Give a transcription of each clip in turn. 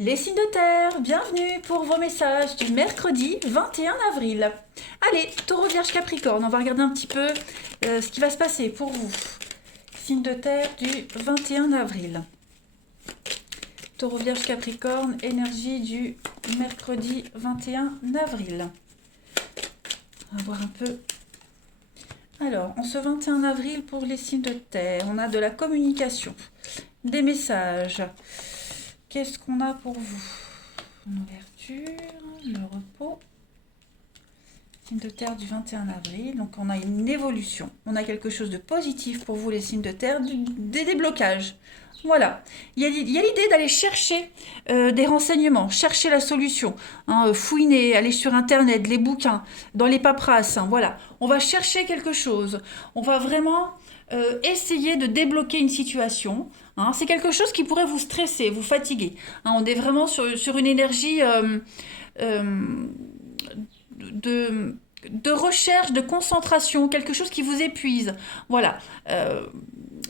Les signes de terre, bienvenue pour vos messages du mercredi 21 avril. Allez, taureau, vierge, capricorne, on va regarder un petit peu ce qui va se passer pour vous. Signe de terre du 21 avril. Taureau, vierge, capricorne, énergie du mercredi 21 avril. On va voir un peu. Alors, en ce 21 avril, pour les signes de terre, on a de la communication, des messages. Qu'est-ce qu'on a pour vous? L'ouverture, le repos. Signe de terre du 21 avril. Donc on a une évolution. On a quelque chose de positif pour vous, les signes de terre, des déblocages. Voilà. Il y a l'idée d'aller chercher des renseignements, chercher la solution. Fouiner, aller sur Internet, les bouquins, dans les paperasses. Voilà. On va chercher quelque chose. On va vraiment essayer de débloquer une situation. C'est quelque chose qui pourrait vous stresser, vous fatiguer. On est vraiment sur une énergie de, de recherche, de concentration, quelque chose qui vous épuise. Voilà.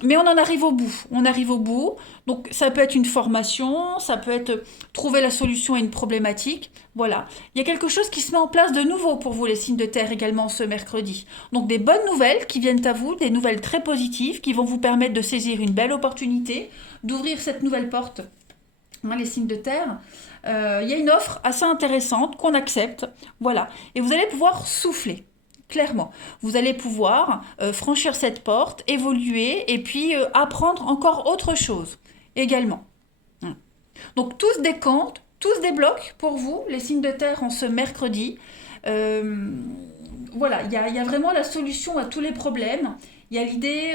Mais on en arrive au bout. On arrive au bout. Donc ça peut être une formation, ça peut être trouver la solution à une problématique. Voilà. Il y a quelque chose qui se met en place de nouveau pour vous, les signes de terre, également ce mercredi. Donc des bonnes nouvelles qui viennent à vous, des nouvelles très positives qui vont vous permettre de saisir une belle opportunité, d'ouvrir cette nouvelle porte. Les signes de terre, il y a une offre assez intéressante qu'on accepte, voilà, et vous allez pouvoir souffler, clairement. Vous allez pouvoir franchir cette porte, évoluer, et puis apprendre encore autre chose, également. Donc tout se décante, tout se débloque pour vous, les signes de terre, en ce mercredi. Voilà, il y a vraiment la solution à tous les problèmes. Il y a l'idée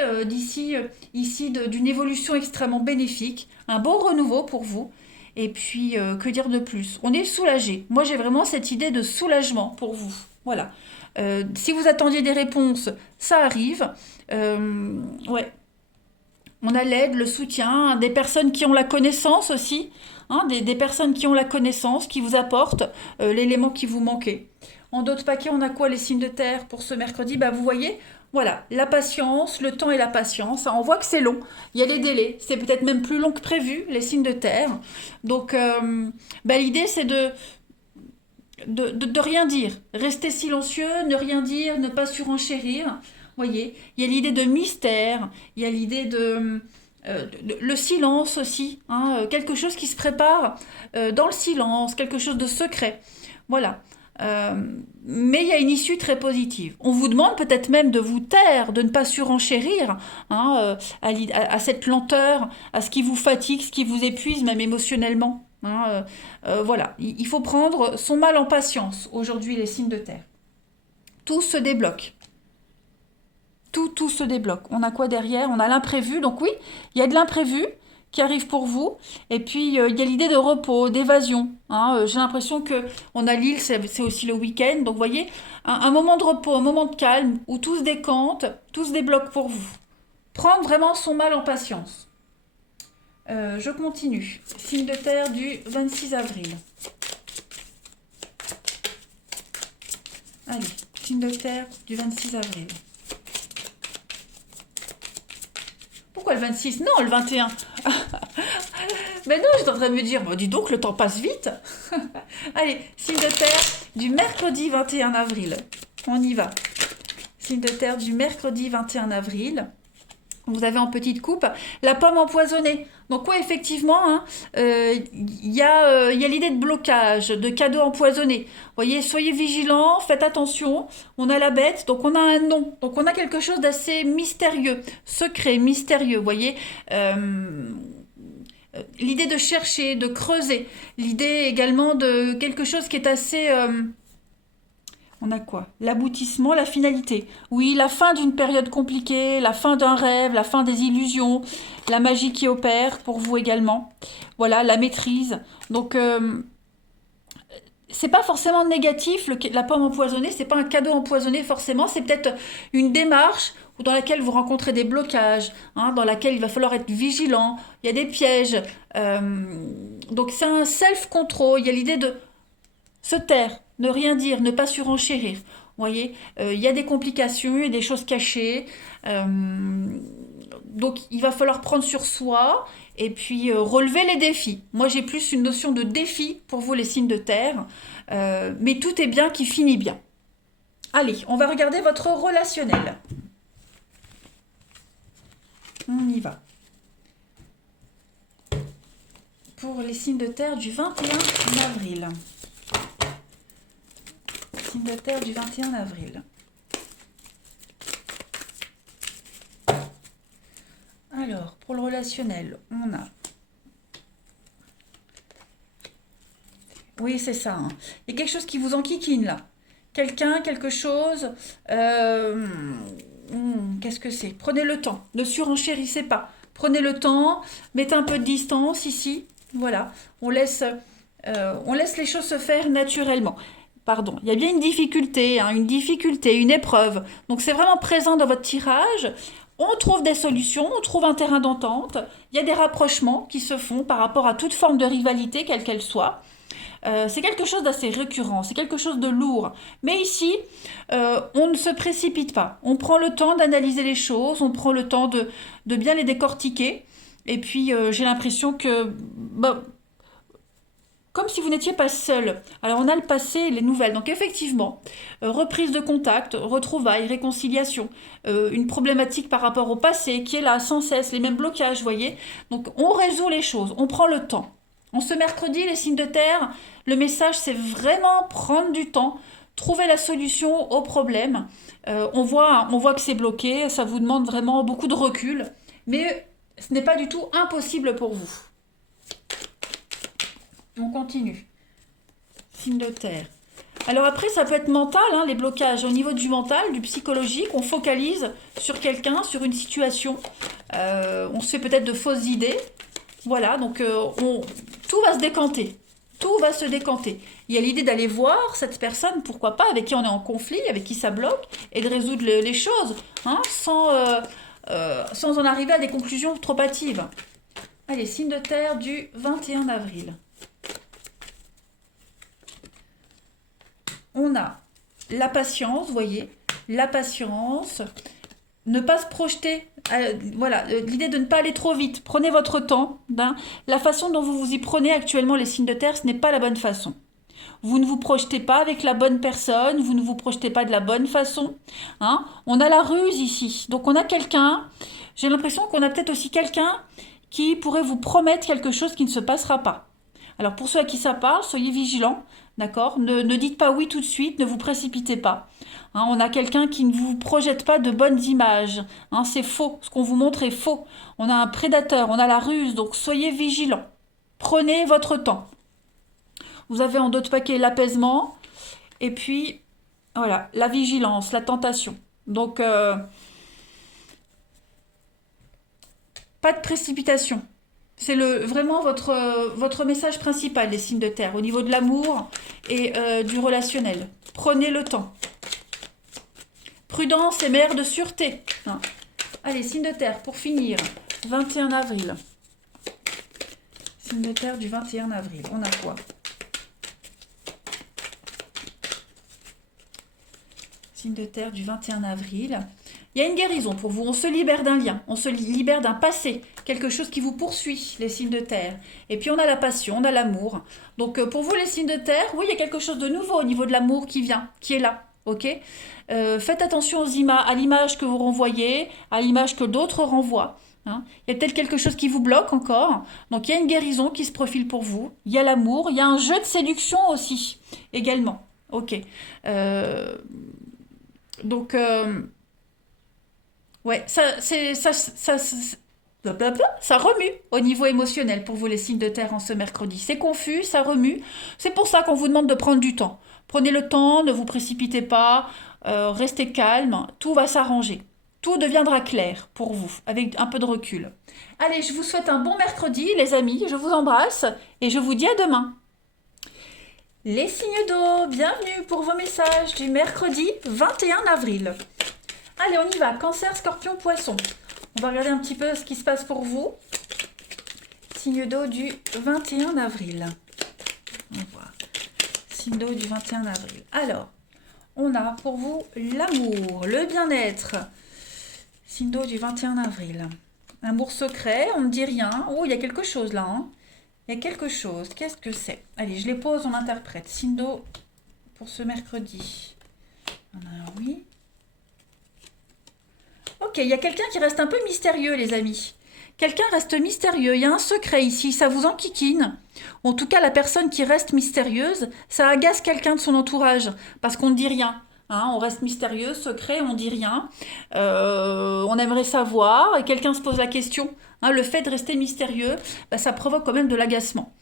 ici d'une évolution extrêmement bénéfique, un beau renouveau pour vous. Et puis, que dire de plus? On est soulagé. Moi, j'ai vraiment cette idée de soulagement pour vous. Voilà. Si vous attendiez des réponses, ça arrive. Ouais. On a l'aide, le soutien, des personnes qui ont la connaissance aussi, des personnes qui ont la connaissance, qui vous apportent l'élément qui vous manquait. En d'autres paquets, on a quoi, les signes de terre pour ce mercredi? Vous voyez, voilà, la patience, le temps et la patience. On voit que c'est long, il y a les délais, c'est peut-être même plus long que prévu, les signes de terre. Donc, l'idée, c'est de rien dire, rester silencieux, ne rien dire, ne pas surenchérir. Voyez, il y a l'idée de mystère, il y a l'idée le silence aussi, quelque chose qui se prépare dans le silence, quelque chose de secret. Voilà. Euh, mais il y a une issue très positive. On vous demande peut-être même de vous taire, de ne pas surenchérir à cette lenteur, à ce qui vous fatigue, ce qui vous épuise même émotionnellement. Voilà, il faut prendre son mal en patience aujourd'hui, les signes de terre. Tout se débloque. Tout se débloque. On a quoi derrière? On a l'imprévu. Donc oui, il y a de l'imprévu qui arrive pour vous. Et puis, il y a l'idée de repos, d'évasion. J'ai l'impression que on a l'île, c'est aussi le week-end. Donc, vous voyez, un moment de repos, un moment de calme où tout se décante, tout se débloque pour vous. Prendre vraiment son mal en patience. Je continue. Signe de terre du 26 avril. Allez, signe de terre du 26 avril. Pourquoi le 26? Non, le 21. Mais non, j'étais en train de me dire, dis donc, le temps passe vite. Allez, signe de terre du mercredi 21 avril. On y va. Signe de terre du mercredi 21 avril. Vous avez en petite coupe la pomme empoisonnée. Donc oui, effectivement, il y a l'idée de blocage, de cadeaux empoisonnés. Vous voyez, soyez vigilants, faites attention. On a la bête, donc on a un nom. Donc on a quelque chose d'assez mystérieux, secret, mystérieux. Vous voyez, l'idée de chercher, de creuser. L'idée également de quelque chose qui est assez... on a quoi? L'aboutissement, la finalité. Oui, la fin d'une période compliquée, la fin d'un rêve, la fin des illusions, la magie qui opère pour vous également. Voilà, la maîtrise. Donc, c'est pas forcément négatif, la pomme empoisonnée, c'est pas un cadeau empoisonné forcément, c'est peut-être une démarche dans laquelle vous rencontrez des blocages, dans laquelle il va falloir être vigilant, il y a des pièges. Donc c'est un self-control, il y a l'idée de se taire, ne rien dire, ne pas surenchérir. Vous voyez, il y a des complications, il y a des choses cachées. donc, il va falloir prendre sur soi et puis relever les défis. Moi, j'ai plus une notion de défi pour vous, les signes de terre. Mais tout est bien qui finit bien. Allez, on va regarder votre relationnel. On y va. Pour les signes de terre du 21 avril. Signes de terre du 21 avril. Alors, pour le relationnel, on a... Oui, c'est ça. Hein. Il y a quelque chose qui vous enquiquine, là. Quelqu'un, quelque chose... qu'est-ce que c'est? Prenez le temps. Ne surenchérissez pas. Prenez le temps. Mettez un peu de distance ici. Voilà. On laisse les choses se faire naturellement. Pardon. Il y a bien une difficulté, hein, une épreuve. Donc, c'est vraiment présent dans votre tirage. On trouve des solutions, on trouve un terrain d'entente, il y a des rapprochements qui se font par rapport à toute forme de rivalité, quelle qu'elle soit. C'est quelque chose d'assez récurrent, c'est quelque chose de lourd. Mais ici, on ne se précipite pas. On prend le temps d'analyser les choses, on prend le temps de bien les décortiquer. Et puis, j'ai l'impression que... comme si vous n'étiez pas seul. Alors on a le passé et les nouvelles. Donc effectivement, reprise de contact, retrouvailles, réconciliation, une problématique par rapport au passé qui est là sans cesse, les mêmes blocages, vous voyez. Donc on résout les choses, on prend le temps. En ce mercredi, les signes de terre, le message c'est vraiment prendre du temps, trouver la solution au problème. On voit que c'est bloqué, ça vous demande vraiment beaucoup de recul, mais ce n'est pas du tout impossible pour vous. On continue. Signe de terre. Alors après, ça peut être mental, hein, les blocages. Au niveau du mental, du psychologique, on focalise sur quelqu'un, sur une situation. On se fait peut-être de fausses idées. Voilà, donc tout va se décanter. Tout va se décanter. Il y a l'idée d'aller voir cette personne, pourquoi pas, avec qui on est en conflit, avec qui ça bloque, et de résoudre les choses, hein, sans en arriver à des conclusions trop hâtives. Allez, signe de terre du 21 avril. On a la patience, vous voyez, la patience, ne pas se projeter, voilà, l'idée de ne pas aller trop vite, prenez votre temps, hein. La façon dont vous vous y prenez actuellement les signes de terre, ce n'est pas la bonne façon. Vous ne vous projetez pas avec la bonne personne, vous ne vous projetez pas de la bonne façon, hein. On a la ruse ici, donc on a quelqu'un, j'ai l'impression qu'on a peut-être aussi quelqu'un qui pourrait vous promettre quelque chose qui ne se passera pas. Alors pour ceux à qui ça parle, soyez vigilants, d'accord? Ne dites pas oui tout de suite, ne vous précipitez pas. Hein, on a quelqu'un qui ne vous projette pas de bonnes images. Hein, c'est faux, ce qu'on vous montre est faux. On a un prédateur, on a la ruse, donc soyez vigilants. Prenez votre temps. Vous avez en d'autres paquets l'apaisement, et puis voilà, la vigilance, la tentation. Donc, pas de précipitation. C'est vraiment votre message principal, les signes de terre, au niveau de l'amour et du relationnel. Prenez le temps. Prudence et mère de sûreté. Hein. Allez, signe de terre, pour finir. 21 avril. Signe de terre du 21 avril. On a quoi? Signe de terre du 21 avril. Il y a une guérison pour vous, on se libère d'un lien, on se libère d'un passé, quelque chose qui vous poursuit, les signes de terre. Et puis on a la passion, on a l'amour. Donc pour vous les signes de terre, oui, il y a quelque chose de nouveau au niveau de l'amour qui vient, qui est là, ok. Faites attention à l'image que vous renvoyez, à l'image que d'autres renvoient. Hein. Il y a peut-être quelque chose qui vous bloque encore, donc il y a une guérison qui se profile pour vous, il y a l'amour, il y a un jeu de séduction aussi, également, ok. Donc... ouais, ça remue au niveau émotionnel pour vous les signes de terre en ce mercredi. C'est confus, ça remue. C'est pour ça qu'on vous demande de prendre du temps. Prenez le temps, ne vous précipitez pas, restez calme, tout va s'arranger. Tout deviendra clair pour vous, avec un peu de recul. Allez, je vous souhaite un bon mercredi, les amis. Je vous embrasse et je vous dis à demain. Les signes d'eau, bienvenue pour vos messages du mercredi 21 avril. Allez, on y va. Cancer, Scorpion, Poisson. On va regarder un petit peu ce qui se passe pour vous. Signe d'eau du 21 avril. On va voir. Signe d'eau du 21 avril. Alors, on a pour vous l'amour, le bien-être. Signe d'eau du 21 avril. Amour secret, on ne dit rien. Oh, il y a quelque chose là, hein. Il y a quelque chose. Qu'est-ce que c'est? Allez, je les pose, on interprète. Signe d'eau pour ce mercredi. On a un oui. Ok, il y a quelqu'un qui reste un peu mystérieux, les amis. Quelqu'un reste mystérieux. Il y a un secret ici, ça vous enquiquine. En tout cas, la personne qui reste mystérieuse, ça agace quelqu'un de son entourage parce qu'on ne dit rien. Hein, on reste mystérieux, secret, on dit rien. On aimerait savoir et quelqu'un se pose la question. Hein, le fait de rester mystérieux, bah, ça provoque quand même de l'agacement.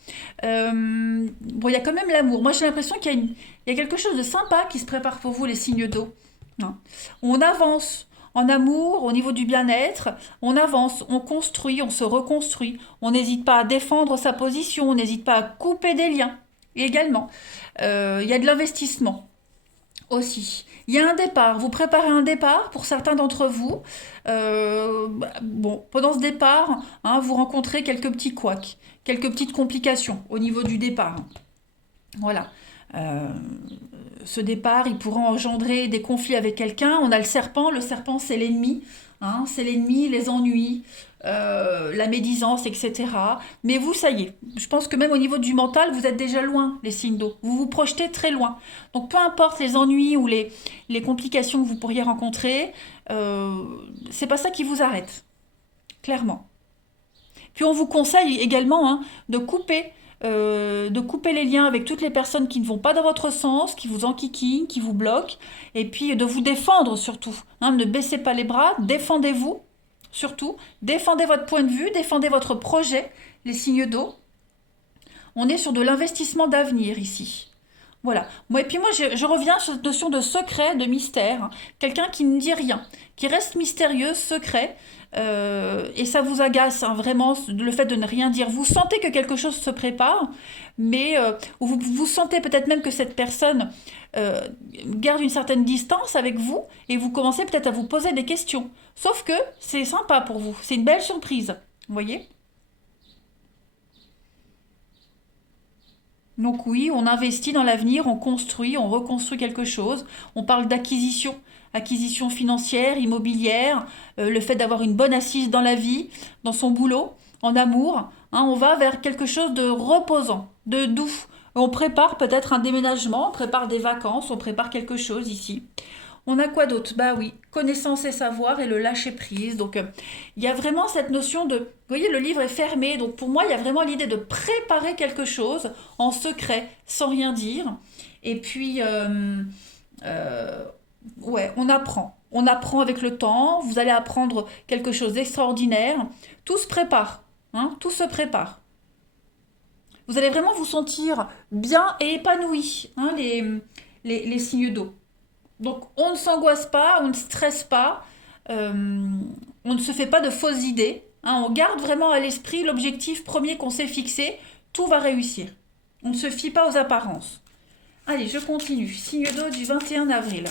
Bon, il y a quand même l'amour. Moi, j'ai l'impression il y a quelque chose de sympa qui se prépare pour vous, les signes d'eau. Hein. On avance en amour, au niveau du bien-être, on avance, on construit, on se reconstruit. On n'hésite pas à défendre sa position, on n'hésite pas à couper des liens également. Il y a de l'investissement aussi. Il y a un départ, vous préparez un départ pour certains d'entre vous. Bon, pendant ce départ, hein, vous rencontrez quelques petits couacs, quelques petites complications au niveau du départ. Voilà. Euh, Ce départ, il pourra engendrer des conflits avec quelqu'un. On a le serpent c'est l'ennemi, hein, c'est l'ennemi, les ennuis, la médisance, etc. Mais vous, ça y est, je pense que même au niveau du mental, vous êtes déjà loin, les signes d'eau. Vous vous projetez très loin. Donc peu importe les ennuis ou les complications que vous pourriez rencontrer, c'est pas ça qui vous arrête, clairement. Puis on vous conseille également hein, de couper les liens avec toutes les personnes qui ne vont pas dans votre sens, qui vous enquiquinent, qui vous bloquent, et puis de vous défendre surtout. Hein, ne baissez pas les bras, défendez-vous surtout, défendez votre point de vue, défendez votre projet, les signes d'eau. On est sur de l'investissement d'avenir ici. Voilà. Moi, et puis moi, je reviens sur cette notion de secret, de mystère. Hein. Quelqu'un qui ne dit rien, qui reste mystérieux, secret, et ça vous agace hein, vraiment le fait de ne rien dire. Vous sentez que quelque chose se prépare, mais vous sentez peut-être même que cette personne garde une certaine distance avec vous, et vous commencez peut-être à vous poser des questions. Sauf que c'est sympa pour vous, c'est une belle surprise. Vous voyez? Donc oui, on investit dans l'avenir, on construit, on reconstruit quelque chose. On parle d'acquisition, acquisition financière, immobilière, le fait d'avoir une bonne assise dans la vie, dans son boulot, en amour. Hein, on va vers quelque chose de reposant, de doux. On prépare peut-être un déménagement, on prépare des vacances, on prépare quelque chose ici. On a quoi d'autre? Bah oui, connaissance et savoir et le lâcher prise. Donc il y a vraiment cette notion de, vous voyez, le livre est fermé. Donc pour moi, il y a vraiment l'idée de préparer quelque chose en secret, sans rien dire. Et puis, euh, ouais, on apprend. On apprend avec le temps. Vous allez apprendre quelque chose d'extraordinaire. Tout se prépare. Hein, tout se prépare. Vous allez vraiment vous sentir bien et épanoui, hein, les signes d'eau. Donc on ne s'angoisse pas, on ne stresse pas, euh, on ne se fait pas de fausses idées. Hein, on garde vraiment à l'esprit l'objectif premier qu'on s'est fixé, tout va réussir. On ne se fie pas aux apparences. Allez, je continue. Signe d'eau du 21 avril.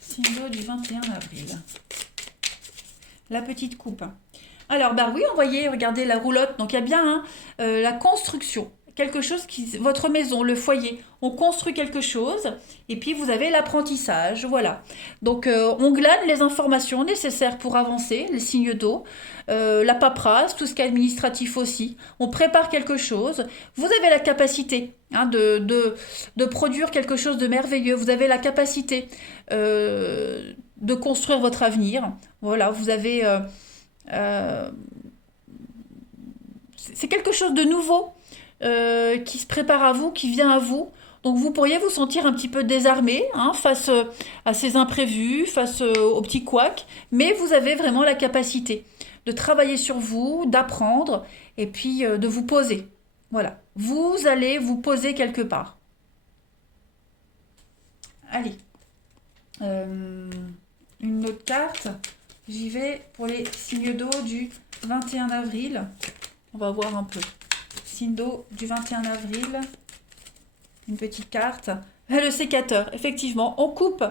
Signe d'eau du 21 avril. La petite coupe. Alors, bah oui, on voyait, regardez la roulotte. Donc, il y a bien hein, la construction. Quelque chose votre maison, le foyer, on construit quelque chose et puis vous avez l'apprentissage, voilà. Donc on glane les informations nécessaires pour avancer, les signes d'eau, la paperasse, tout ce qui est administratif aussi. On prépare quelque chose. Vous avez la capacité hein, de produire quelque chose de merveilleux. Vous avez la capacité de construire votre avenir. Voilà, vous avez euh, c'est quelque chose de nouveau qui se prépare à vous, qui vient à vous. Donc vous pourriez vous sentir un petit peu désarmé hein, face à ces imprévus, face aux petits couacs, mais vous avez vraiment la capacité de travailler sur vous, d'apprendre et puis de vous poser. Voilà, vous allez vous poser quelque part. Allez, euh, une autre carte. J'y vais pour les signes d'eau du 21 avril. On va voir un peu. Signe d'eau du 21 avril. Une petite carte. Le sécateur, effectivement, on coupe.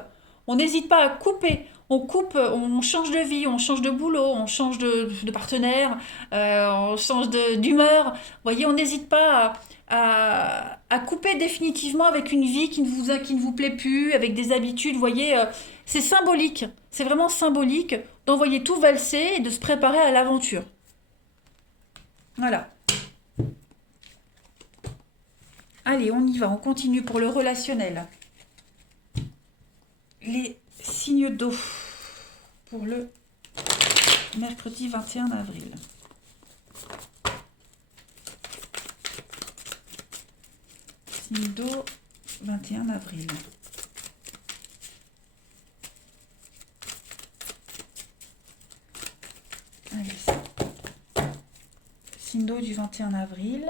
On n'hésite pas à couper. On coupe, on change de vie, on change de boulot, on change de partenaire, on change d'humeur. Vous voyez, on n'hésite pas à couper définitivement avec une vie qui ne vous plaît plus, avec des habitudes. Vous voyez, c'est symbolique. C'est vraiment symbolique d'envoyer tout valser et de se préparer à l'aventure. Voilà. Allez, on y va, on continue pour le relationnel. Les signes d'eau pour le mercredi 21 avril. Signe d'eau, 21 avril. Allez, signe d'eau du 21 avril.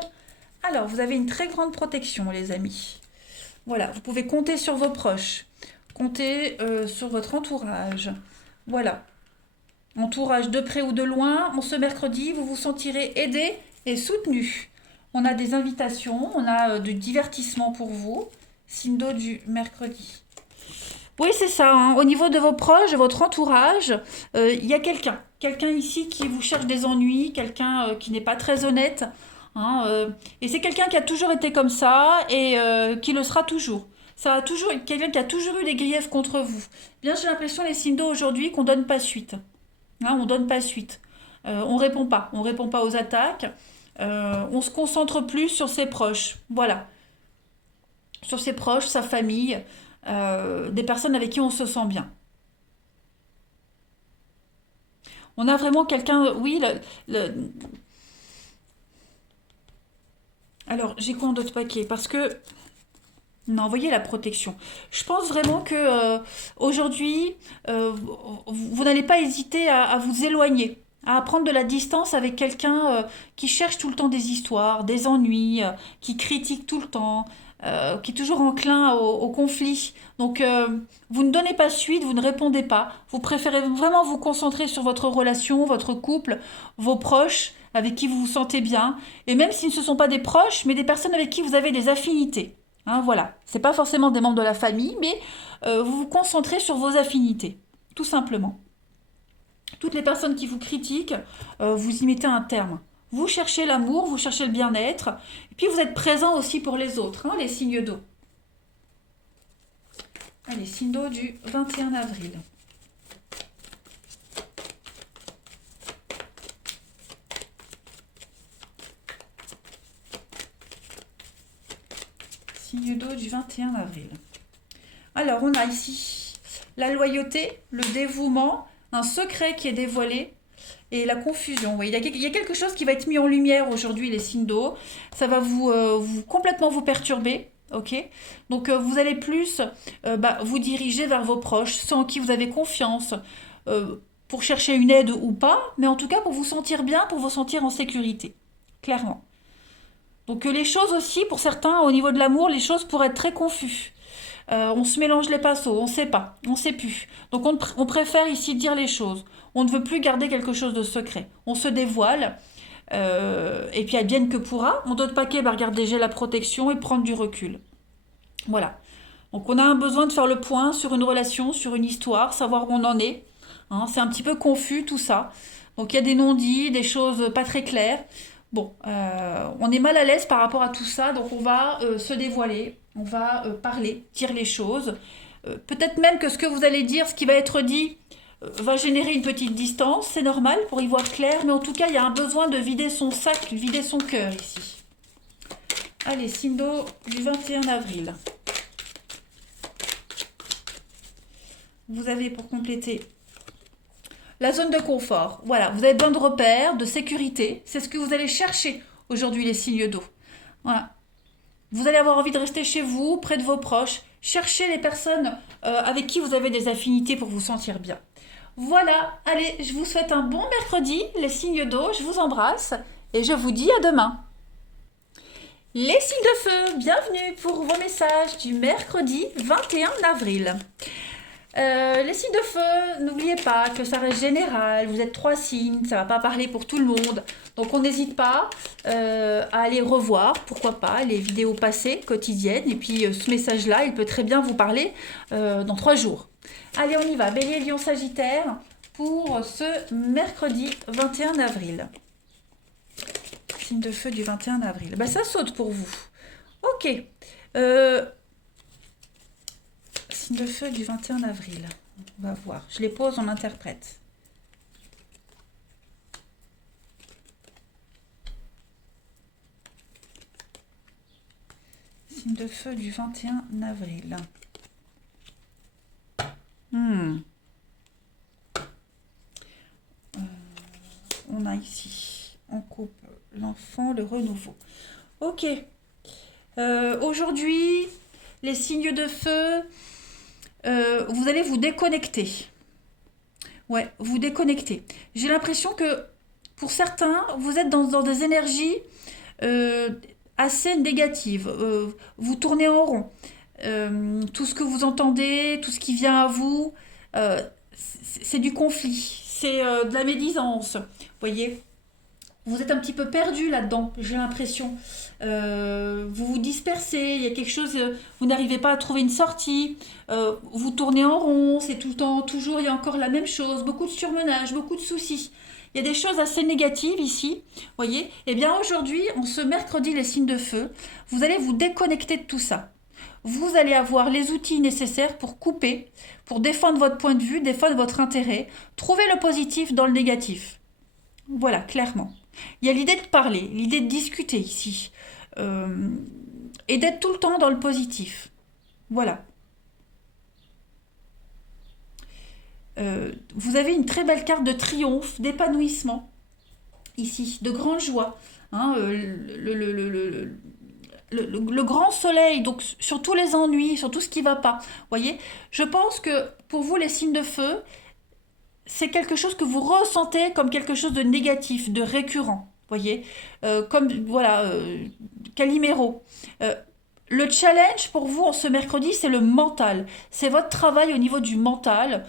Alors, vous avez une très grande protection, les amis. Voilà, vous pouvez compter sur vos proches. Comptez sur votre entourage. Voilà. Entourage de près ou de loin. En ce mercredi, vous vous sentirez aidé et soutenu. On a des invitations, on a du divertissement pour vous. Signe d'eau du mercredi. Oui, c'est ça. Hein. Au niveau de vos proches, de votre entourage, il y a quelqu'un. Quelqu'un ici qui vous cherche des ennuis, quelqu'un qui n'est pas très honnête. Hein, et c'est quelqu'un qui a toujours été comme ça et qui le sera toujours. Ça a toujours quelqu'un qui a toujours eu des griefs contre vous. Bien, j'ai l'impression, les signes d'eau aujourd'hui, qu'on donne pas suite. Hein, on donne pas suite. On répond pas. On répond pas aux attaques. On se concentre plus sur ses proches. Voilà. Sur ses proches, sa famille, des personnes avec qui on se sent bien. On a vraiment quelqu'un, oui, alors j'ai quoi en d'autres paquets? Parce que, non, vous voyez la protection. Je pense vraiment que aujourd'hui, vous n'allez pas hésiter à vous éloigner, à prendre de la distance avec quelqu'un qui cherche tout le temps des histoires, des ennuis, qui critique tout le temps, qui est toujours enclin au conflit. Donc, vous ne donnez pas suite, vous ne répondez pas. Vous préférez vraiment vous concentrer sur votre relation, votre couple, vos proches, avec qui vous vous sentez bien. Et même s'ils ne sont pas des proches, mais des personnes avec qui vous avez des affinités. Hein, voilà. C'est pas forcément des membres de la famille, mais vous vous concentrez sur vos affinités. Tout simplement. Toutes les personnes qui vous critiquent, vous y mettez un terme. Vous cherchez l'amour, vous cherchez le bien-être, et puis vous êtes présent aussi pour les autres, hein, les signes d'eau. Allez, signe d'eau du 21 avril. Signe d'eau du 21 avril. Alors, on a ici la loyauté, le dévouement, un secret qui est dévoilé, et la confusion. Oui, il y a quelque chose qui va être mis en lumière aujourd'hui, les signes d'eau. Ça va complètement vous perturber. Ok. Donc vous allez plus vous diriger vers vos proches, ceux en qui vous avez confiance, pour chercher une aide ou pas, mais en tout cas pour vous sentir bien, pour vous sentir en sécurité. Clairement. Donc les choses aussi, pour certains, au niveau de l'amour, les choses pourraient être très confuses. On se mélange les pinceaux, on ne sait pas, on ne sait plus. Donc on préfère ici dire les choses. On ne veut plus garder quelque chose de secret. On se dévoile, et puis advienne que pourra. En d'autres paquets, regardez, j'ai la protection et prendre du recul. Voilà. Donc on a un besoin de faire le point sur une relation, sur une histoire, savoir où on en est. Hein, c'est un petit peu confus tout ça. Donc il y a des non-dits, des choses pas très claires. Bon, on est mal à l'aise par rapport à tout ça, donc on va se dévoiler, on va parler, dire les choses. Peut-être même que ce que vous allez dire, ce qui va être dit, va générer une petite distance, c'est normal pour y voir clair, mais en tout cas, il y a un besoin de vider son sac, vider son cœur ici. Allez, signe d'eau du 21 avril. Vous avez pour compléter la zone de confort. Voilà, vous avez besoin de repères, de sécurité. C'est ce que vous allez chercher aujourd'hui, les signes d'eau. Voilà. Vous allez avoir envie de rester chez vous, près de vos proches. Cherchez les personnes avec qui vous avez des affinités pour vous sentir bien. Voilà, allez, je vous souhaite un bon mercredi, les signes d'eau. Je vous embrasse et je vous dis à demain. Les signes de feu, bienvenue pour vos messages du mercredi 21 avril. Les signes de feu, n'oubliez pas que ça reste général, vous êtes 3 signes, ça ne va pas parler pour tout le monde. Donc on n'hésite pas à aller revoir, pourquoi pas, les vidéos passées, quotidiennes. Et puis ce message-là, il peut très bien vous parler dans 3 jours. Allez, on y va, Bélier, Lion, Sagittaire, pour ce mercredi 21 avril. Signe de feu du 21 avril. Bah, ça saute pour vous. Ok. Signe de feu du 21 avril. On va voir. Je les pose, on interprète. Signe de feu du 21 avril. On a ici, on coupe l'enfant, le renouveau. Ok. Aujourd'hui, les signes de feu, vous allez vous déconnecter. Ouais, vous déconnecter. J'ai l'impression que pour certains, vous êtes dans des énergies assez négatives. Vous tournez en rond. Tout ce que vous entendez, tout ce qui vient à vous, c'est du conflit. C'est de la médisance. Vous voyez, vous êtes un petit peu perdu là-dedans, j'ai l'impression. Vous vous dispersez, il y a quelque chose, vous n'arrivez pas à trouver une sortie, vous tournez en rond, c'est tout le temps, toujours, il y a encore la même chose, beaucoup de surmenage, beaucoup de soucis. Il y a des choses assez négatives ici, voyez. Eh bien aujourd'hui, en ce mercredi, les signes de feu, vous allez vous déconnecter de tout ça. Vous allez avoir les outils nécessaires pour couper, pour défendre votre point de vue, défendre votre intérêt, trouver le positif dans le négatif. Voilà, clairement. Il y a l'idée de parler, l'idée de discuter ici, et d'être tout le temps dans le positif. Voilà. Vous avez une très belle carte de triomphe, d'épanouissement, ici, de grande joie. Hein, le grand soleil, donc sur tous les ennuis, sur tout ce qui ne va pas. Voyez, je pense que pour vous, les signes de feu, c'est quelque chose que vous ressentez comme quelque chose de négatif, de récurrent. Voyez, comme, voilà, Calimero. Le challenge pour vous en ce mercredi, c'est le mental. C'est votre travail au niveau du mental.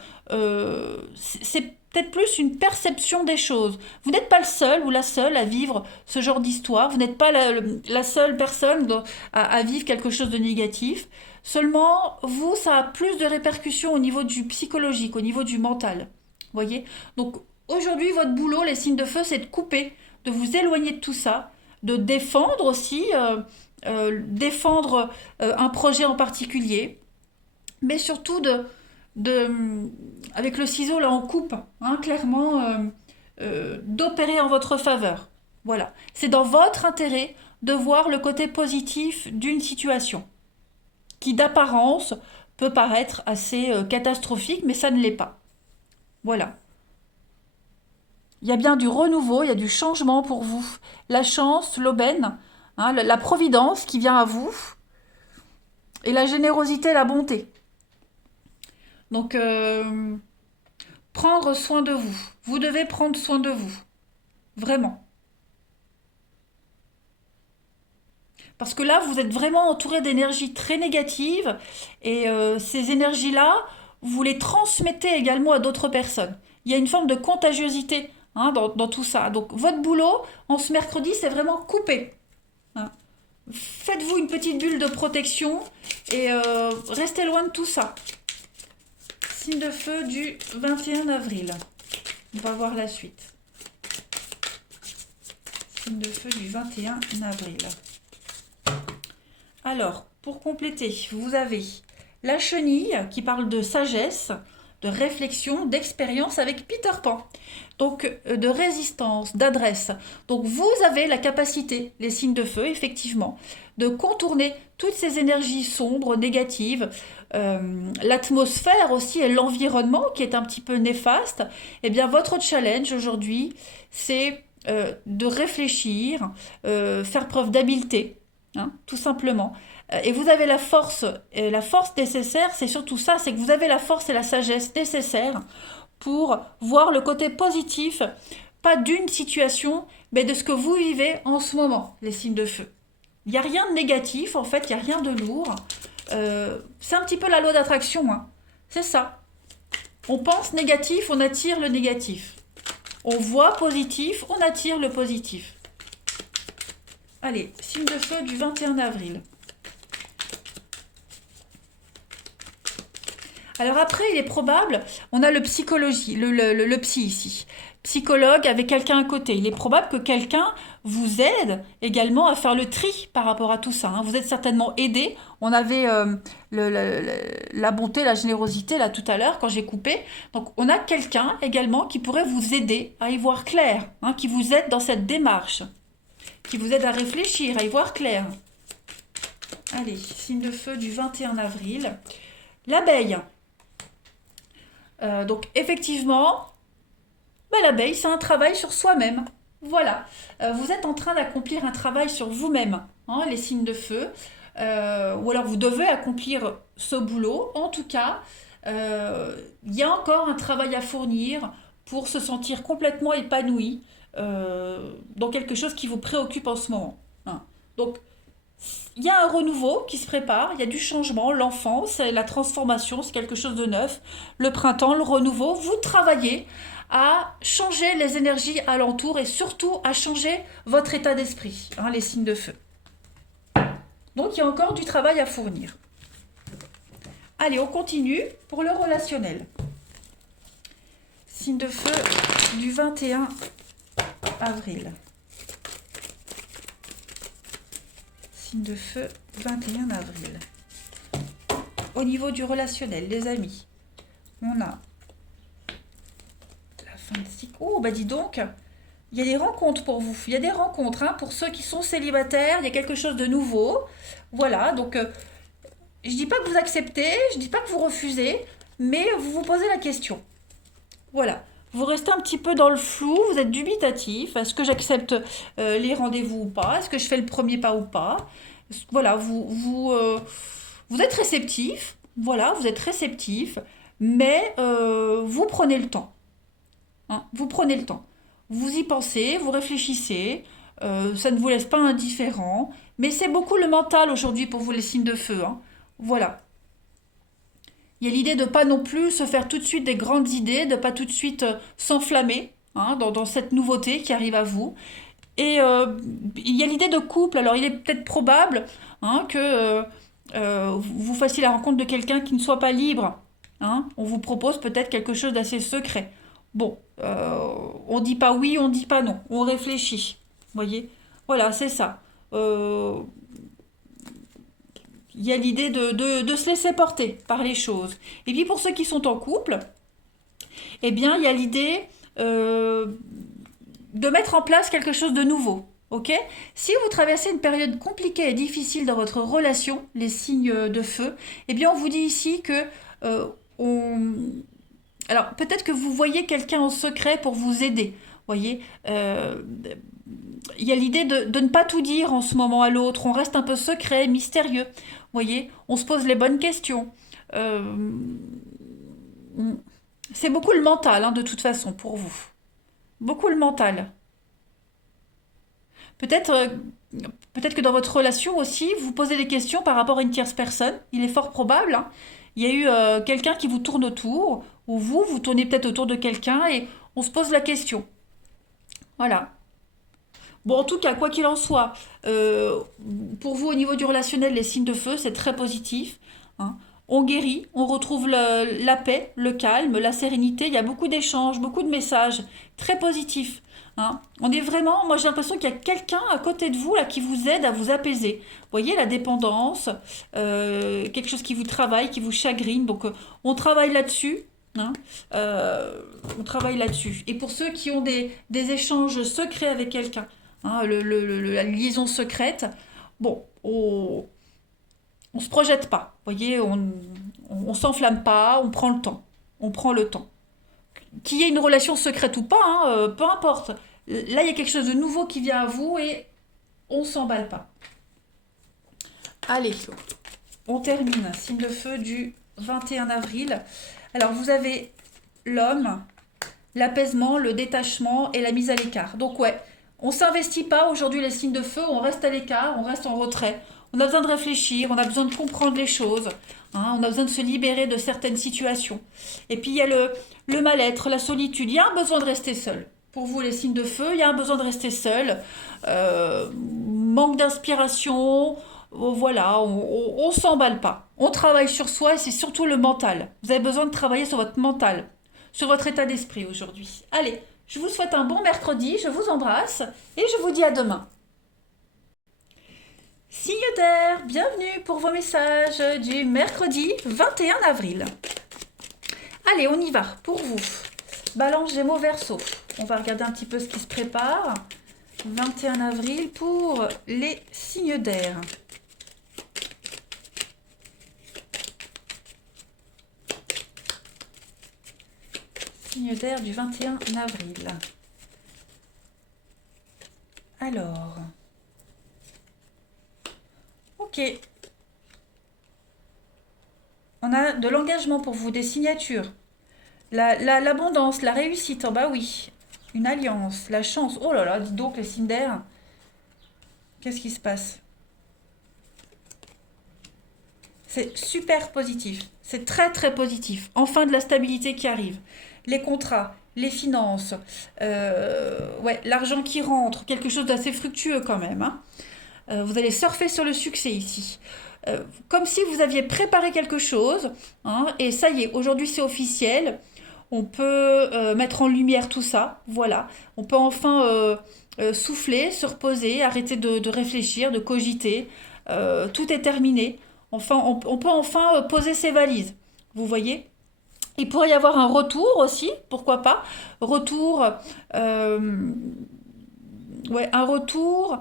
C'est peut-être plus une perception des choses. Vous n'êtes pas le seul ou la seule à vivre ce genre d'histoire. Vous n'êtes pas la seule personne à vivre quelque chose de négatif. Seulement, vous, ça a plus de répercussions au niveau du psychologique, au niveau du mental. Voyez? Donc, aujourd'hui, votre boulot, les signes de feu, c'est de couper, de vous éloigner de tout ça, de défendre aussi... défendre un projet en particulier, mais surtout avec le ciseau là on coupe, hein, clairement, d'opérer en votre faveur. Voilà, c'est dans votre intérêt de voir le côté positif d'une situation qui d'apparence peut paraître assez catastrophique, mais ça ne l'est pas. Voilà. Il y a bien du renouveau, il y a du changement pour vous. La chance, l'aubaine, hein, la providence qui vient à vous, et la générosité, la bonté. Donc, prendre soin de vous. Vous devez prendre soin de vous. Vraiment. Parce que là, vous êtes vraiment entouré d'énergies très négatives, et ces énergies-là, vous les transmettez également à d'autres personnes. Il y a une forme de contagiosité, hein, dans tout ça. Donc, votre boulot, en ce mercredi, c'est vraiment couper. Hein. Faites-vous une petite bulle de protection et restez loin de tout ça. Signe de feu du 21 avril. On va voir la suite. Signe de feu du 21 avril. Alors, pour compléter, vous avez la chenille qui parle de sagesse, de réflexion, d'expérience avec Peter Pan. Donc, de résistance, d'adresse. Donc, vous avez la capacité, les signes de feu, effectivement, de contourner toutes ces énergies sombres, négatives, l'atmosphère aussi et l'environnement qui est un petit peu néfaste. Eh bien, votre challenge aujourd'hui, c'est de réfléchir, faire preuve d'habileté, hein, tout simplement. Et vous avez la force nécessaire, c'est surtout ça, c'est que vous avez la force et la sagesse nécessaires pour voir le côté positif, pas d'une situation, mais de ce que vous vivez en ce moment, les signes de feu. Il n'y a rien de négatif, en fait, il n'y a rien de lourd. C'est un petit peu la loi d'attraction, hein. C'est ça. On pense négatif, on attire le négatif. On voit positif, on attire le positif. Allez, signe de feu du 21 avril. Alors après, il est probable, on a le psy ici. psychologue avec quelqu'un à côté. Il est probable que quelqu'un vous aide également à faire le tri par rapport à tout ça, hein. Vous êtes certainement aidé. On avait la bonté, la générosité là tout à l'heure quand j'ai coupé. Donc on a quelqu'un également qui pourrait vous aider à y voir clair, hein, qui vous aide dans cette démarche, qui vous aide à réfléchir, à y voir clair. Allez, signe de feu du 21 avril. L'abeille. Donc effectivement, l'abeille, c'est un travail sur soi-même. Voilà. Vous êtes en train d'accomplir un travail sur vous-même, hein, les signes de feu. Ou alors vous devez accomplir ce boulot. En tout cas, il y a encore un travail à fournir pour se sentir complètement épanoui dans quelque chose qui vous préoccupe en ce moment, hein. Donc, il y a un renouveau qui se prépare, il y a du changement, l'enfance, la transformation, c'est quelque chose de neuf. Le printemps, le renouveau, vous travaillez à changer les énergies alentour et surtout à changer votre état d'esprit, hein, les signes de feu. Donc il y a encore du travail à fournir. Allez, on continue pour le relationnel. Signe de feu du 21 avril. Signe de feu, 21 avril. Au niveau du relationnel, les amis, on a la fin de cycle. Oh, dis donc, il y a des rencontres pour vous. Il y a des rencontres, hein, pour ceux qui sont célibataires. Il y a quelque chose de nouveau. Voilà, donc je dis pas que vous acceptez, je dis pas que vous refusez, mais vous vous posez la question. Voilà. Vous restez un petit peu dans le flou, vous êtes dubitatif. Est-ce que j'accepte les rendez-vous ou pas? Est-ce que je fais le premier pas ou pas? Voilà, vous êtes réceptif. Voilà, vous êtes réceptif, mais vous prenez le temps, hein, vous prenez le temps. Vous y pensez, vous réfléchissez. Ça ne vous laisse pas indifférent. Mais c'est beaucoup le mental aujourd'hui pour vous, les signes de feu, hein. Voilà. Il y a l'idée de ne pas non plus se faire tout de suite des grandes idées, de ne pas tout de suite s'enflammer, hein, dans cette nouveauté qui arrive à vous. Et il y a l'idée de couple. Alors il est peut-être probable, hein, que vous fassiez la rencontre de quelqu'un qui ne soit pas libre, hein. On vous propose peut-être quelque chose d'assez secret. Bon, on dit pas oui, on dit pas non, on réfléchit. Vous voyez? Voilà, c'est ça. Il y a l'idée de se laisser porter par les choses. Et puis pour ceux qui sont en couple, eh bien, il y a l'idée de mettre en place quelque chose de nouveau. Ok? Si vous traversez une période compliquée et difficile dans votre relation, les signes de feu, eh bien, on vous dit ici que alors, peut-être que vous voyez quelqu'un en secret pour vous aider. Voyez, il y a l'idée de ne pas tout dire en ce moment à l'autre. On reste un peu secret, mystérieux. Voyez, on se pose les bonnes questions. C'est beaucoup le mental, hein, de toute façon, pour vous. Beaucoup le mental. Peut-être peut-être que dans votre relation aussi, vous posez des questions par rapport à une tierce personne. Il est fort probable, hein. Il y a eu quelqu'un qui vous tourne autour, ou vous tournez peut-être autour de quelqu'un et on se pose la question. Voilà. Bon, en tout cas, quoi qu'il en soit, pour vous, au niveau du relationnel, les signes de feu, c'est très positif, hein. On guérit, on retrouve la paix, le calme, la sérénité. Il y a beaucoup d'échanges, beaucoup de messages très positifs, hein. On est vraiment, moi j'ai l'impression qu'il y a quelqu'un à côté de vous là qui vous aide à vous apaiser. Vous voyez, la dépendance, quelque chose qui vous travaille, qui vous chagrine. Donc on travaille là-dessus, hein. On travaille là-dessus. Et pour ceux qui ont des échanges secrets avec quelqu'un, hein, la liaison secrète, bon, on se projette pas. Vous voyez, on s'enflamme pas, on prend le temps. On prend le temps. Qu'il y ait une relation secrète ou pas, hein, peu importe. Là, il y a quelque chose de nouveau qui vient à vous et on s'emballe pas. Allez, on termine. Signe de feu du 21 avril. Alors, vous avez l'homme, l'apaisement, le détachement et la mise à l'écart. Donc, ouais, on s'investit pas aujourd'hui les signes de feu, on reste à l'écart, on reste en retrait. On a besoin de réfléchir, on a besoin de comprendre les choses, hein, on a besoin de se libérer de certaines situations. Et puis, il y a le mal-être, la solitude. Il y a un besoin de rester seul. Pour vous, les signes de feu, il y a un besoin de rester seul. Manque d'inspiration. Voilà, on s'emballe pas. On travaille sur soi et c'est surtout le mental. Vous avez besoin de travailler sur votre mental, sur votre état d'esprit aujourd'hui. Allez, Je vous souhaite un bon mercredi, je vous embrasse et je vous dis à demain. Signe d'air, bienvenue pour vos messages du mercredi 21 avril. Allez, on y va pour vous. Balance, Gémeaux, Verseau. On va regarder un petit peu ce qui se prépare. 21 avril pour les signes d'air. Signe d'air du 21 avril. Alors, ok. On a de l'engagement pour vous, des signatures. L'abondance, la réussite, oh bah oui. Une alliance, la chance. Oh là là, dis donc les signes d'air. Qu'est-ce qui se passe? C'est super positif. C'est très très positif. Enfin de la stabilité qui arrive. Les contrats, les finances, ouais, l'argent qui rentre, quelque chose d'assez fructueux quand même, hein. Vous allez surfer sur le succès ici. Comme si vous aviez préparé quelque chose, hein, et ça y est, aujourd'hui c'est officiel. On peut mettre en lumière tout ça, voilà. On peut enfin souffler, se reposer, arrêter de réfléchir, de cogiter. Tout est terminé. Enfin, on peut enfin poser ses valises. Vous voyez? Il pourrait y avoir un retour aussi, pourquoi pas? Retour, euh, ouais, un retour,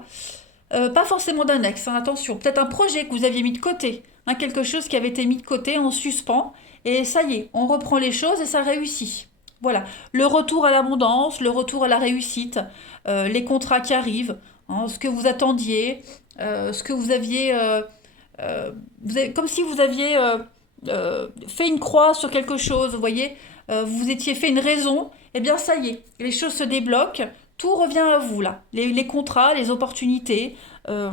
pas forcément d'un ex, hein, attention. Peut-être un projet que vous aviez mis de côté, hein, quelque chose qui avait été mis de côté en suspens, et ça y est, on reprend les choses et ça réussit. Voilà, le retour à l'abondance, le retour à la réussite, les contrats qui arrivent, hein, ce que vous attendiez, ce que vous aviez, comme si vous aviez fait une croix sur quelque chose, vous voyez, vous étiez fait une raison, et bien ça y est, les choses se débloquent, tout revient à vous là, les contrats, les opportunités, euh,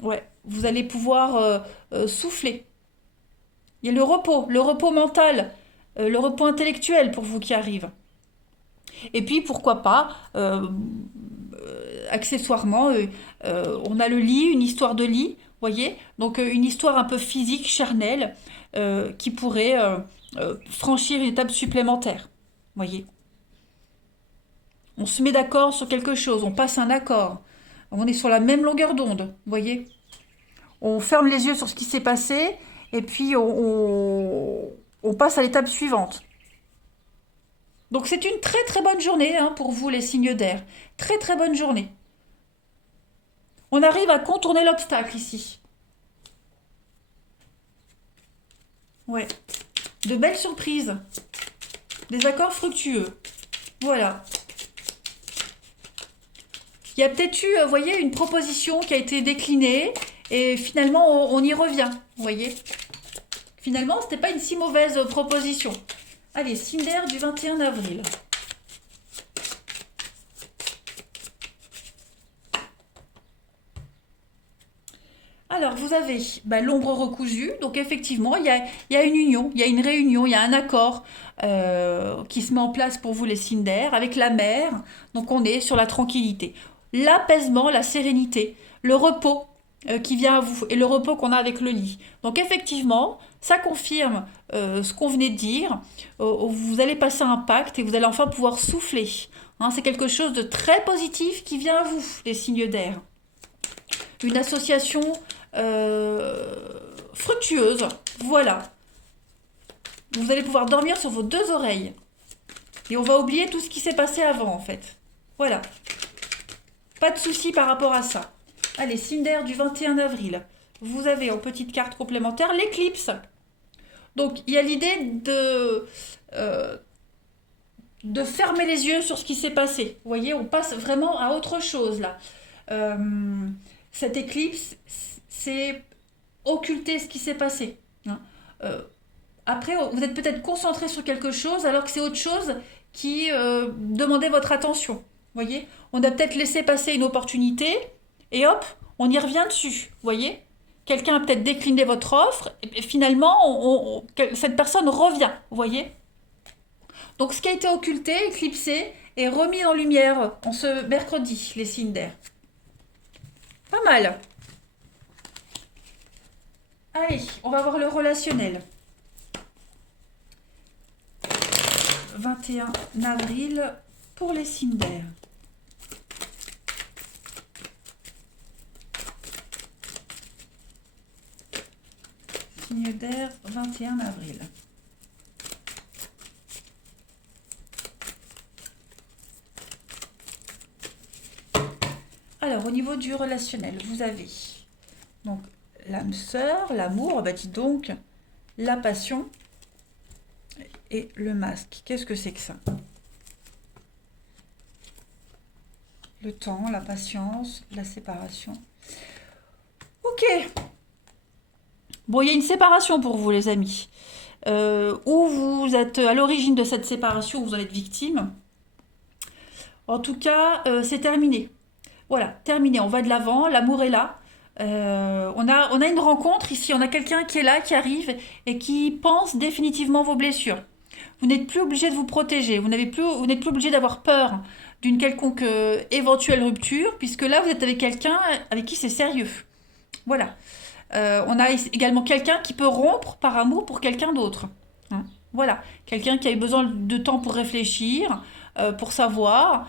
ouais, vous allez pouvoir souffler. Il y a le repos mental, le repos intellectuel pour vous qui arrive. Et puis pourquoi pas, accessoirement, on a le lit, une histoire de lit, voyez, donc une histoire un peu physique, charnelle, qui pourrait franchir une étape supplémentaire, voyez. On se met d'accord sur quelque chose, on passe un accord, on est sur la même longueur d'onde, voyez. On ferme les yeux sur ce qui s'est passé et puis on passe à l'étape suivante. Donc c'est une très très bonne journée, hein, pour vous les signes d'air. Très très bonne journée. On arrive à contourner l'obstacle ici. Ouais. De belles surprises. Des accords fructueux. Voilà. Il y a peut-être eu, vous voyez, une proposition qui a été déclinée et finalement on y revient, vous voyez. Finalement, c'était pas une si mauvaise proposition. Allez, signe d'air du 21 avril. Alors, vous avez l'ombre recousue. Donc, effectivement, il y a une union, il y a une réunion, il y a un accord qui se met en place pour vous, les signes d'air, avec la mer. Donc, on est sur la tranquillité. L'apaisement, la sérénité, le repos qui vient à vous et le repos qu'on a avec le lit. Donc, effectivement, ça confirme ce qu'on venait de dire. Vous allez passer un pacte et vous allez enfin pouvoir souffler. Hein, c'est quelque chose de très positif qui vient à vous, les signes d'air. Une association fructueuse. Voilà. Vous allez pouvoir dormir sur vos deux oreilles. Et on va oublier tout ce qui s'est passé avant, en fait. Voilà. Pas de souci par rapport à ça. Allez, signe d'air du 21 avril. Vous avez en petite carte complémentaire l'éclipse. Donc, il y a l'idée de fermer les yeux sur ce qui s'est passé. Vous voyez, on passe vraiment à autre chose, là. Cette éclipse, c'est occulter ce qui s'est passé, hein. Après, vous êtes peut-être concentré sur quelque chose alors que c'est autre chose qui demandait votre attention. Vous voyez, on a peut-être laissé passer une opportunité et hop, on y revient dessus. Vous voyez, quelqu'un a peut-être décliné votre offre et finalement, cette personne revient. Vous voyez. Donc, ce qui a été occulté, éclipsé, est remis en lumière en ce mercredi, les signes d'air. Pas mal. Allez, on va voir le relationnel. 21 avril pour les signes d'air. Signe d'air, 21 avril. Alors, au niveau du relationnel, vous avez donc l'âme sœur, l'amour, bah dis donc, la passion et le masque. Qu'est-ce que c'est que ça? Le temps, la patience, la séparation. Ok. Bon, il y a une séparation pour vous, les amis. Ou vous êtes à l'origine de cette séparation, ou vous en êtes victime. En tout cas, c'est terminé. Voilà, terminé. On va de l'avant, l'amour est là. On a une rencontre ici, on a quelqu'un qui est là, qui arrive et qui pense définitivement vos blessures. Vous n'êtes plus obligé de vous protéger, vous n'êtes plus obligé d'avoir peur d'une quelconque éventuelle rupture, puisque là vous êtes avec quelqu'un avec qui c'est sérieux. Voilà. On a également quelqu'un qui peut rompre par amour pour quelqu'un d'autre. Hein. Voilà. Quelqu'un qui a eu besoin de temps pour réfléchir, pour savoir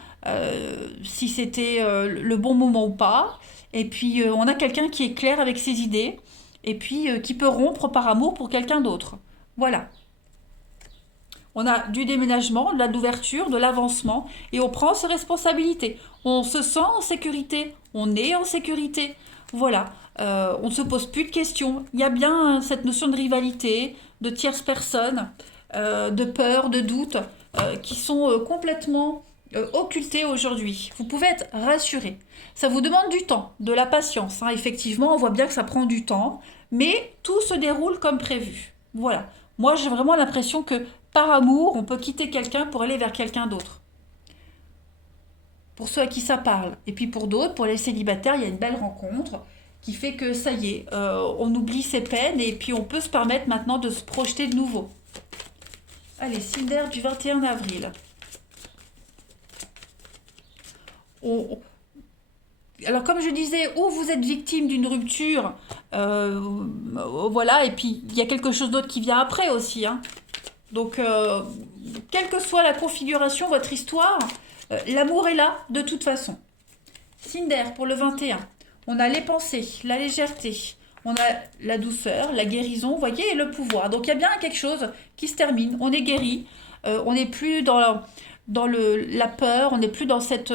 si c'était le bon moment ou pas. Et puis on a quelqu'un qui est clair avec ses idées et puis qui peut rompre par amour pour quelqu'un d'autre. Voilà. On a du déménagement, de l'ouverture, de l'avancement et on prend ses responsabilités. On se sent en sécurité, on est en sécurité. Voilà. On ne se pose plus de questions. Il y a bien cette notion de rivalité, de tierce personne, de peur, de doute, qui sont complètement occultés aujourd'hui. Vous pouvez être rassuré. Ça vous demande du temps, de la patience. Hein. Effectivement, on voit bien que ça prend du temps, mais tout se déroule comme prévu. Voilà. Moi, j'ai vraiment l'impression que par amour, on peut quitter quelqu'un pour aller vers quelqu'un d'autre. Pour ceux à qui ça parle. Et puis pour d'autres, pour les célibataires, il y a une belle rencontre qui fait que ça y est, on oublie ses peines et puis on peut se permettre maintenant de se projeter de nouveau. Allez, signe d'air du 21 avril. Alors comme je disais, ou vous êtes victime d'une rupture, voilà, et puis il y a quelque chose d'autre qui vient après aussi. Hein. Donc, quelle que soit la configuration, votre histoire, l'amour est là de toute façon. Signe d'air pour le 21. On a les pensées, la légèreté, on a la douceur, la guérison, vous voyez, et le pouvoir. Donc il y a bien quelque chose qui se termine. On est guéri, on n'est plus dans la peur, on n'est plus dans cette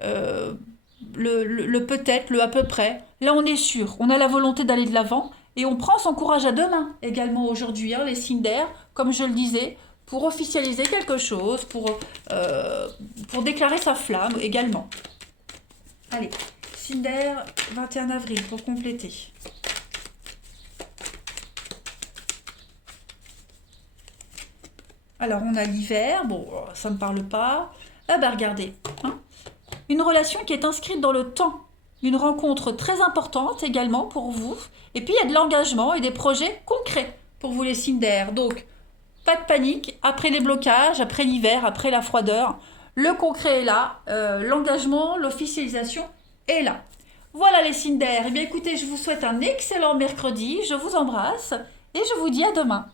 le peut-être, le à peu près. Là, on est sûr, on a la volonté d'aller de l'avant et on prend son courage à deux mains également aujourd'hui, hein, les signes d'air, comme je le disais, pour officialiser quelque chose, pour déclarer sa flamme également. Allez, signe d'air, 21 avril, pour compléter. Alors, on a l'hiver, bon, ça ne me parle pas. Ah bah regardez, hein. Une relation qui est inscrite dans le temps. Une rencontre très importante également pour vous. Et puis, il y a de l'engagement et des projets concrets pour vous les signes d'air. Donc, pas de panique. Après les blocages, après l'hiver, après la froideur, le concret est là. L'engagement, l'officialisation est là. Voilà les signes d'air. Eh bien, écoutez, je vous souhaite un excellent mercredi. Je vous embrasse et je vous dis à demain.